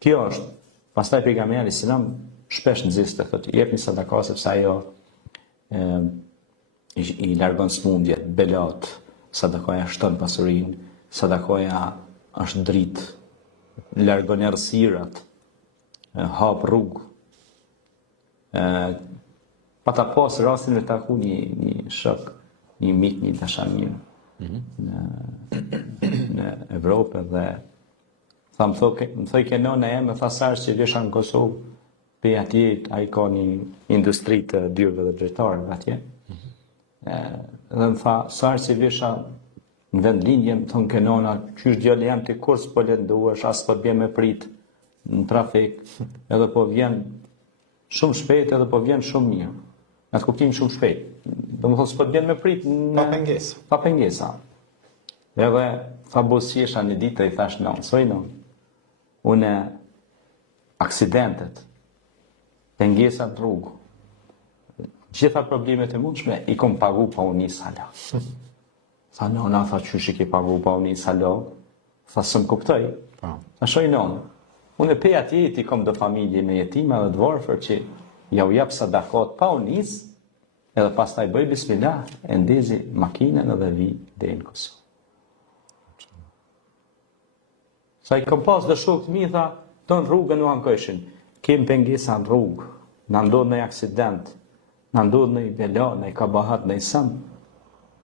Kjo është, pastaj pejgamberi selam shpesh nxiste thotë, jepni sadaka sepse ajo i largon smundjet, belat, sadakoja shton pasurinë, sadakoja është dritë, largon errësirat, hap rrugë. Pa ta pas rastin me taku një shok, një mik, një dashamir në Evropë dhe më thoi ke nëna eme, tha sarës që vesha në Kosovë, pe atje ai ka një industri të dyrëve dhe drejtarëve atje. Dhe më tha, sarës që vesha në vend lindje, më thonë ke nëna, qysh djallë jam të kurs po lënduash, as po bje me prit në trafik, edhe po vjen shumë shpejt edhe po vjen shumë mirë. Në të kuptim shumë shpejt. Do më thonë, s'po vjen me prit Pa pengesa. Pa pengesa. Edhe tha bosjesha një ditë i thash nënë, soj nënë, une aksidentet, pengesat rrugë, gjitha problemet e mundshme i kom pagu pa unë një sala. Tha nëna, tha qysh i ke pagu pa unë një sala? Tha së më kuptoj. Tha shoj nënë, unë e pe atje i kom do familje me jetima dhe dvorëfër që ja u jap sadakot pa unë njës, edhe pas ta i bëj bismillah, e ndezi makinën edhe vi dhe në Kosovë. Sa i kom pas dhe shok të mi, tha, tonë rrugën u ankojshin, kem pengesa në rrugë, në ndodhë në aksident, në ndodhë në i bela, në i kabahat, në i sëmë,